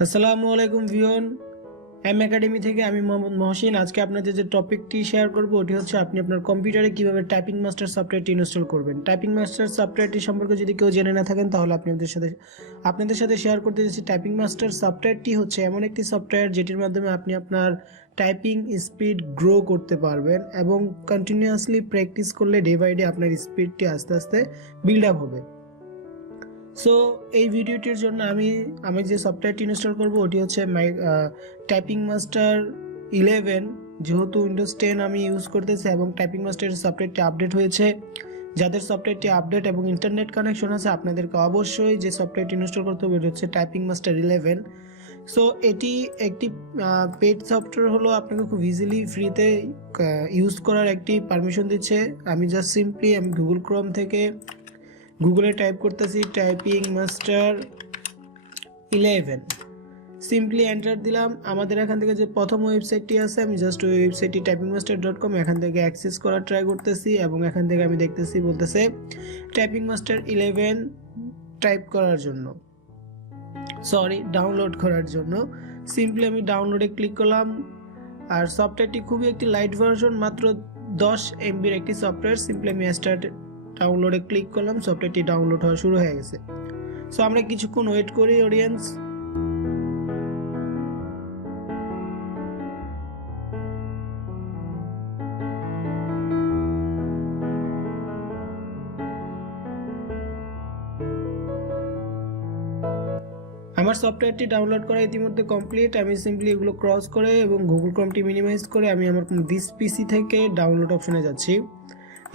আসসালামু আলাইকুম viewer, mAcademy থেকে আমি মোহাম্মদ মহসিন। আজকে আপনাদের যে টপিকটি শেয়ার করব ওটি হচ্ছে আপনি আপনার কম্পিউটারে কিভাবে টাইপিং মাস্টার সফটওয়্যারটি ইনস্টল করবেন। টাইপিং মাস্টার সফটওয়্যারটি সম্পর্কে যদি কেউ জেনে না থাকেন তাহলে আপনাদের সাথে শেয়ার করতে যাচ্ছি। টাইপিং মাস্টার সফটওয়্যারটি হচ্ছে এমন একটি সফটওয়্যার যেটির মাধ্যমে আপনি আপনার টাইপিং স্পিড গ্রো করতে পারবেন এবং কন্টিনিউয়াসলি প্র্যাকটিস করলে ডে বাই ডে আপনার স্পিডটি আস্তে আস্তে বিল্ড আপ হবে। সো এই ভিডিওটির জন্য আমি যে সফটওয়্যারটি ইনস্টল করব ওটি হচ্ছে টাইপিং মাস্টার 11। যেহেতু উইন্ডোজ 10 আমি ইউজ করতেছি এবং টাইপিং মাস্টারের সফটওয়্যারটি আপডেট হয়েছে, যাদের সফটওয়্যারটি আপডেট এবং ইন্টারনেট কানেকশন আছে আপনাদেরকে অবশ্যই যে সফটওয়্যারটি ইনস্টল করতে হবে ওটি হচ্ছে টাইপিং মাস্টার 11। সো এটি একটি পেড সফটওয়্যার হলো, আপনাকে খুব ইজিলি ফ্রিতে ইউজ করার একটি পারমিশন দিচ্ছে। আমি গুগল ক্রোম থেকে গুগলে টাইপ করতেছি টাইপিং মাস্টার 11, সিম্পলি এন্টার দিলাম। আমাদের এখান থেকে যে প্রথম ওয়েবসাইটটি আছে আমি জাস্ট ওই ওয়েবসাইটটি typingmaster.com এখান থেকে অ্যাক্সেস করার ট্রাই করতেছি এবং এখান থেকে আমি দেখতেছি বলতেছে টাইপিং মাস্টার 11 ডাউনলোড করার জন্য। সিম্পলি আমি ডাউনলোডে ক্লিক করলাম। আর সফটওয়্যারটি খুবই একটি লাইট ভার্সন, মাত্র 10 MB একটি সফটওয়্যার। সিম্পলি আমি স্টার্ট ডাউনলোডে ক্লিক করলাম, সফটওয়্যারটি ডাউনলোড হওয়া শুরু হয়ে গেছে। সো আমরা কিছুক্ষণ ওয়েট করি অডিয়েন্স। আমার সফটওয়্যারটি ডাউনলোড করা ইতিমধ্যে কমপ্লিট। আমি সিম্পলি এগুলো ক্রস করে এবং গুগল ক্রোমটি মিনিমাইজ করে আমি আমার দিস পিসি থেকে ডাউনলোড অপশনে যাচ্ছি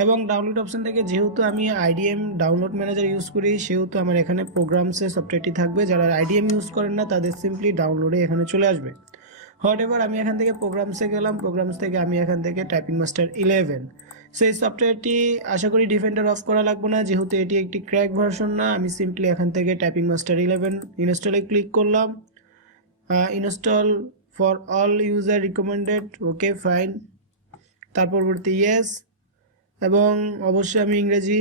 এবং ডাউনলোড অপশন থেকে যেহেতু আমি আইডিএম ডাউনলোড ম্যানেজার ইউজ করি সেহেতু আমার এখানে প্রোগ্রামসে সফটওয়্যারটি থাকবে। যারা আইডিএম ইউজ করেন না তাদের সিম্পলি ডাউনলোডে এখানে চলে আসবে। হোয়াটএভার আমি এখান থেকে প্রোগ্রামসে গেলাম, প্রোগ্রামস থেকে আমি এখান থেকে টাইপিং মাস্টার 11। সো এই সফটওয়্যারটি আশা করি ডিফেন্ডার অফ করা লাগবে না, যেহেতু এটি একটি ক্র্যাক ভার্সন না। আমি সিম্পলি এখান থেকে টাইপিং মাস্টার 11 ইনস্টলে ক্লিক করলাম। Install for all user recommended, okay fine. তারপর পরবর্তী ইয়েস, এবং অবশ্যই আমি ইংরেজি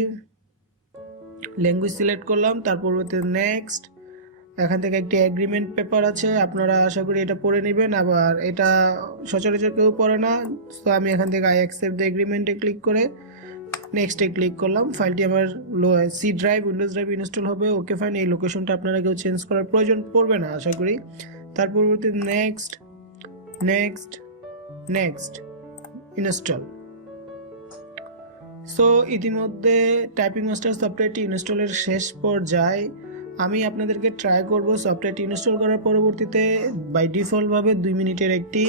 ল্যাঙ্গুয়েজ সিলেক্ট করলাম। তারপর নেক্সট, এখান থেকে একটি এগ্রিমেন্ট পেপার আছে, আপনারা আশা করি এটা পড়ে নেবেন। আবার এটা সচরাচর কেউ পড়ে না, তো আমি এখান থেকে আই অ্যাকসেপ্ট দ্য এগ্রিমেন্টে ক্লিক করে নেক্সটে ক্লিক করলাম। ফাইলটি আমার উইন্ডোজ ড্রাইভ ইনস্টল হবে, ওকে ফাইন। এই লোকেশনটা আপনারা কেউ চেঞ্জ করার প্রয়োজন পড়বে না আশা করি। তার পরবর্তী next next next install. So ইতিমধ্যে টাইপিং মাস্টার সফটওয়্যারটি ইনস্টলের শেষ পর্যায়ে। আমি আপনাদেরকে ট্রাই করব সফটওয়্যারটি ইনস্টল করার পরবর্তীতে বাই ডিফল্টভাবে 2 মিনিটের একটি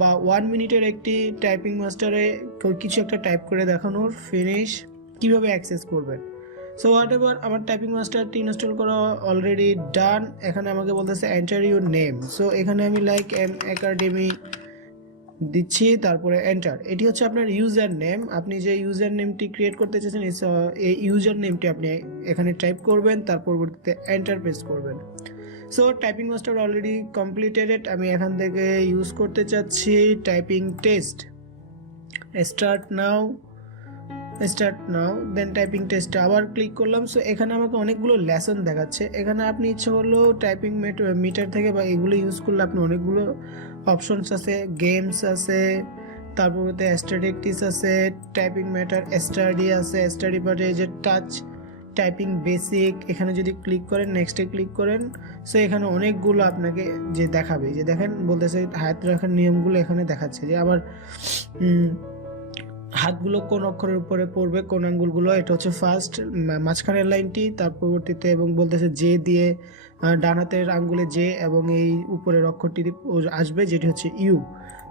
বা 1 মিনিটের একটি টাইপিং মাস্টারে কিছু একটা টাইপ করে দেখানোর, ফিনিশ কিভাবে অ্যাক্সেস করবেন। সো হোয়াটএভার আমার টাইপিং মাস্টারটি ইনস্টল করা অলরেডি ডান। এখানে আমাকে বলতেছে এন্টার ইউর নেম। সো এখানে আমি mAcademy দিচ্ছি, তারপরে এন্টার। এটি হচ্ছে আপনার ইউজার নেম। আপনি যে ইউজার নেমটি ক্রিয়েট করতে চাইছেন এই ইউজার নেমটি আপনি এখানে টাইপ করবেন, তার পরবর্তীতে এন্টার প্রেস করবেন। So typing master already completed. আমি এখান থেকে ইউজ করতে চাচ্ছি টাইপিং টেস্ট। স্টার্ট নাও দেন টাইপিং টেস্টে আবার ক্লিক করলাম। সো এখানে আমাকে অনেকগুলো লেসন দেখাচ্ছে। এখানে আপনি ইচ্ছা করলো টাইপিং মিটার থেকে বা এগুলো ইউজ করলে আপনি অনেকগুলো অপশনস আছে, গেমস আছে, তারপরে স্ট্যাটিস্টিক্স আছে, টাইপিং ম্যাটার স্টাডি আছে, স্টাডি পার্টে যে টাচ টাইপিং বেসিক, এখানে যদি ক্লিক করেন নেক্সটে ক্লিক করেন। সো এখানে অনেকগুলো আপনাকে যে দেখাবে, যে দেখেন বলতেছে হাত রাখার নিয়মগুলো এখানে দেখাচ্ছে, যে আবার হাতগুলো কোন অক্ষরের উপরে পড়বে, কোন আঙ্গুলগুলো। এটা হচ্ছে ফার্স্ট মাঝখানের লাইনটি, তার পরবর্তীতে এবং বলতেছে জে দিয়ে ডান হাতের আঙ্গুলে জে এবং এই উপরের অক্ষরটি আসবে যেটি হচ্ছে ইউ।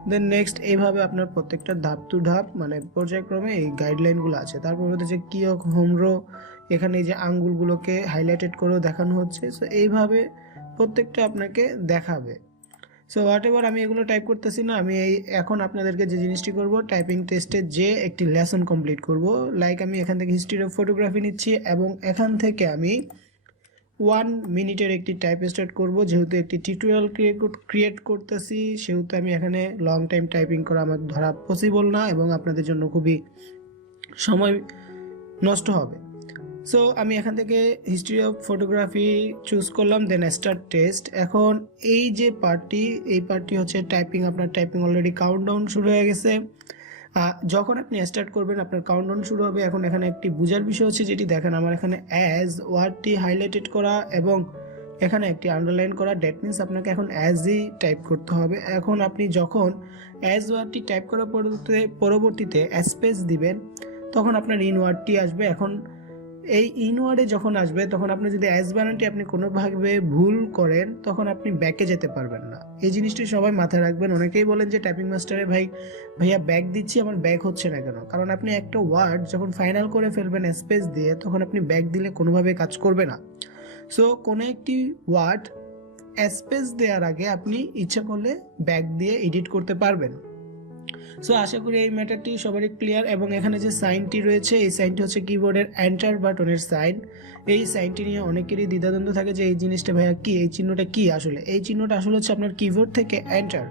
দেন নেক্সট, এইভাবে আপনার প্রত্যেকটা ধাপ টু ধাপ মানে পর্যায়ক্রমে এই গাইডলাইনগুলো আছে। তারপর হচ্ছে কিয়ক হোমরো, এখানে এই যে আঙ্গুলগুলোকে হাইলাইটেড করেও দেখানো হচ্ছে। সো এইভাবে প্রত্যেকটা আপনাকে দেখাবে। সো হোয়াটএভার আমি এগুলো টাইপ করতেছি না, আমি এখন আপনাদেরকে যে জিনিসটি করব, টাইপিং টেস্টে যে একটি লেসন কমপ্লিট করব। লাইক আমি এখান থেকে হিস্ট্রি অফ ফটোগ্রাফি নিচ্ছি এবং এখান থেকে আমি 1 মিনিটের একটি টাইপ স্টার্ট করব। যেহেতু একটি টিউটোরিয়াল ক্রিয়েট করতেছি সেহেতু আমি এখানে লং টাইম টাইপিং করা আমার ধরা পসিবল না এবং আপনাদের জন্য খুবই সময় নষ্ট হবে। সো আমি এখান থেকে হিস্ট্রি অফ ফটোগ্রাফি চুজ করলাম, দেন স্টার্ট টেস্ট। এখন এই যে পার্টটি হচ্ছে টাইপিং। আপনার টাইপিং অলরেডি কাউন্টডাউন শুরু হয়ে গেছে। যখন আপনি স্টার্ট করবেন আপনার কাউন্টডাউন শুরু হবে। এখন এখানে একটি বোঝার বিষয় হচ্ছে, যেটি দেখেন আমার এখানে অ্যাজ ওয়ার্ডটি হাইলাইটেড করা এবং এখানে একটি আন্ডারলাইন করা, ড্যাট মিনস আপনাকে এখন অ্যাজই টাইপ করতে হবে। এখন আপনি যখন অ্যাজ ওয়ার্ডটি টাইপ করার পরবর্তীতে স্পেস দিবেন তখন আপনার ইন ওয়ার্ডটি আসবে। এখন এই ইনওয়ার্ডে যখন আসবে তখন আপনি যদি অ্যাজ বানানটি আপনি কোনোভাবে ভুল করেন তখন আপনি ব্যাকে যেতে পারবেন না। এই জিনিসটি সবাই মাথায় রাখবেন। অনেকেই বলেন যে টাইপিং মাস্টারে ভাইয়া ব্যাক দিচ্ছি, আমার ব্যাক হচ্ছে না কেন? কারণ আপনি একটা ওয়ার্ড যখন ফাইনাল করে ফেলবেন স্পেস দিয়ে, তখন আপনি ব্যাক দিলে কোনোভাবে কাজ করবে না। সো কোনো একটি ওয়ার্ড স্পেস দেওয়ার আগে আপনি ইচ্ছা করলে ব্যাক দিয়ে এডিট করতে পারবেন। সো আশা করি এই ম্যাটারটি সবারই ক্লিয়ার। এবং এখানে যে সাইনটি রয়েছে, এই সাইনটি হচ্ছে কিবোর্ডের এন্টার বাটনের সাইন। এই সাইনটি নিয়ে অনেকেরই দ্বিধাদ্বন্দ্ব থাকে যে এই জিনিসটা ভাইয়া কি, এই চিহ্নটা কি আসলে? এই চিহ্নটা আসলে হচ্ছে আপনার কিবোর্ড থেকে এন্টার।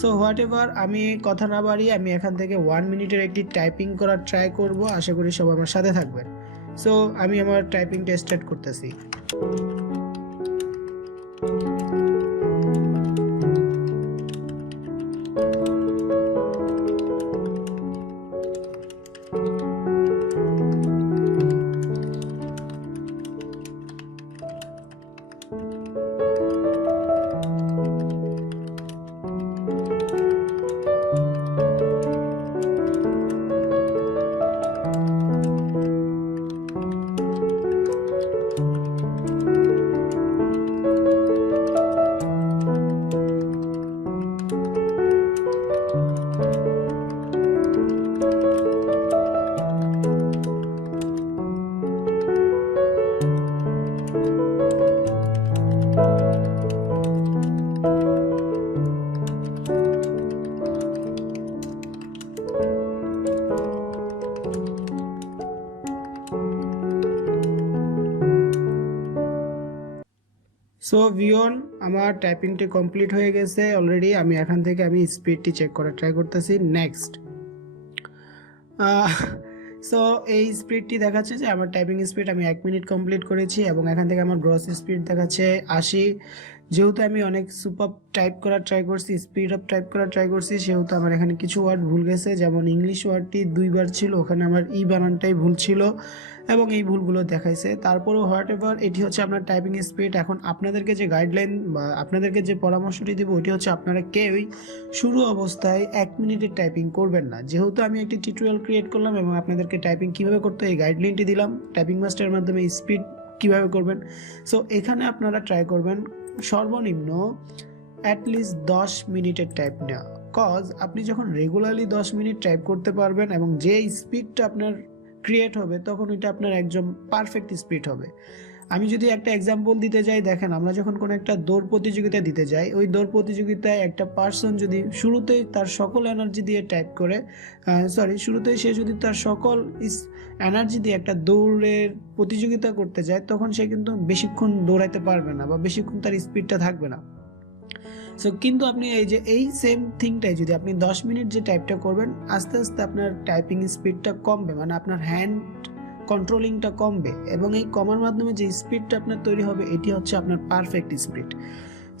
সো হোয়াট এভার, আমি কথা না বাড়িয়ে আমি এখান থেকে 1 মিনিটের একটি টাইপিং করার ট্রাই করব। আশা করি সবাই আমার সাথে থাকবেন। সো আমি আমার টাইপিংটা স্টার্ট করতেছি। সো ভিওন, আমার টাইপিংটি কমপ্লিট হয়ে গেছে অলরেডি। আমি এখান থেকে আমি স্পিডটি চেক করার ট্রাই করতেছি। নেক্সট। সো এই স্পিডটি দেখাচ্ছে যে আমার টাইপিং স্পিড আমি 1 মিনিট কমপ্লিট করেছি এবং এখান থেকে আমার গ্রস স্পিড দেখাচ্ছে 80। যেহেতু আমি অনেক সুপার টাইপ করার ট্রাই করছি, স্পিড আপ টাইপ করার ট্রাই করছি, সেহেতু আমার এখানে কিছু ওয়ার্ড ভুল গেছে। যেমন ইংলিশ ওয়ার্ডটি 2 বার ছিল, ওখানে আমার ই বানানটাই ভুল ছিল এবং এই ভুলগুলো দেখাইছে। তারপরেও হোয়াট এভার, এটি হচ্ছে আপনার টাইপিং স্পিড। এখন আপনাদেরকে যে গাইডলাইন বা আপনাদেরকে যে পরামর্শটি দেবো ওটি হচ্ছে আপনারা কেউই শুরু অবস্থায় 1 মিনিটের টাইপিং করবেন না। যেহেতু আমি একটি টিউটোরিয়াল ক্রিয়েট করলাম এবং আপনাদেরকে টাইপিং কীভাবে করতে হয় এই গাইডলাইনটি দিলাম, টাইপিং মাস্টারের মাধ্যমে স্পিড কীভাবে করবেন। সো এখানে আপনারা ট্রাই করবেন সর্বনিম্ন অ্যাটলিস্ট 10 মিনিটের টাইপ নেওয়া। কজ আপনি যখন রেগুলারলি 10 মিনিট টাইপ করতে পারবেন এবং যে স্পিডটা আপনার ক্রিয়েট হবে তখন ওইটা আপনার একদম পারফেক্ট স্পিড হবে। আমি যদি একটা এক্সাম্পল দিতে যাই, দেখেন আমরা যখন কোনো একটা দৌড় প্রতিযোগিতা দিতে যাই, ওই দৌড় প্রতিযোগিতায় একটা পার্সন যদি শুরুতেই তার সকল এনার্জি দিয়ে টাইপ করে, শুরুতেই সে যদি তার সকল এনার্জি দিয়ে একটা দৌড়ের প্রতিযোগিতা করতে যায়, তখন সে কিন্তু বেশিক্ষণ দৌড়াইতে পারবে না বা বেশিক্ষণ তার স্পিডটা থাকবে না। সো কিন্তু আপনি এই সেম থিংটাই যদি আপনি 10 মিনিট যে টাইপটা করবেন, আস্তে আস্তে আপনার টাইপিং স্পিডটা কমবে, মানে আপনার হ্যান্ড কন্ট্রোলিংটা কমবে এবং এই কমার মাধ্যমে যে স্পিডটা আপনার তৈরি হবে এটি হচ্ছে আপনার পারফেক্ট স্পিড।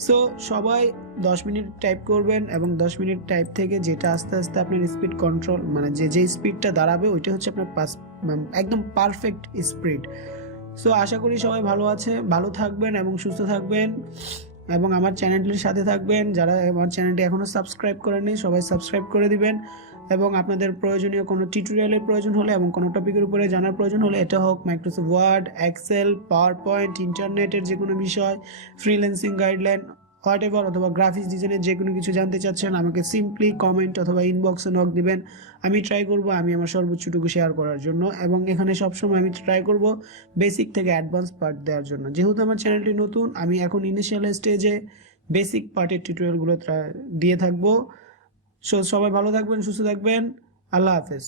সো সবাই 10 মিনিট টাইপ করবেন এবং 10 মিনিট টাইপ থেকে যেটা আস্তে আস্তে আপনার স্পিড কন্ট্রোল, মানে যে স্পিডটা দাঁড়াবে ওইটা হচ্ছে আপনার একদম পারফেক্ট স্পিড। সো আশা করি সবাই ভালো থাকবেন এবং সুস্থ থাকবেন এবং আমার চ্যানেলটির সাথে থাকবেন। যারা আমার চ্যানেলটি এখনও সাবস্ক্রাইব করেননি সবাই সাবস্ক্রাইব করে দিবেন এবং আপনাদের প্রয়োজনীয় কোনো টিউটোরিয়ালের প্রয়োজন হলে এবং কোনো টপিকের উপরে জানার প্রয়োজন হলে, এটা হোক Microsoft Word, Excel, PowerPoint, ইন্টারনেটের যে কোনো বিষয়, ফ্রিল্যান্সিং গাইডলাইন, হোয়াট এভার, অথবা গ্রাফিক্স ডিজাইনের যে কোনো কিছু জানতে চাচ্ছেন, আমাকে সিম্পলি কমেন্ট অথবা ইনবক্সে নক দিবেন। আমি ট্রাই করব আমি আমার সর্বোচ্চটুকু শেয়ার করার জন্য এবং এখানে সবসময় আমি ট্রাই করব বেসিক থেকে অ্যাডভান্স পার্ট দেওয়ার জন্য। যেহেতু আমার চ্যানেলটি নতুন, আমি এখন ইনিশিয়াল স্টেজে বেসিক পার্টের টিউটোরিয়ালগুলো দিয়ে থাকবো। সবাই ভালো থাকবেন, সুস্থ থাকবেন। আল্লাহ হাফেজ।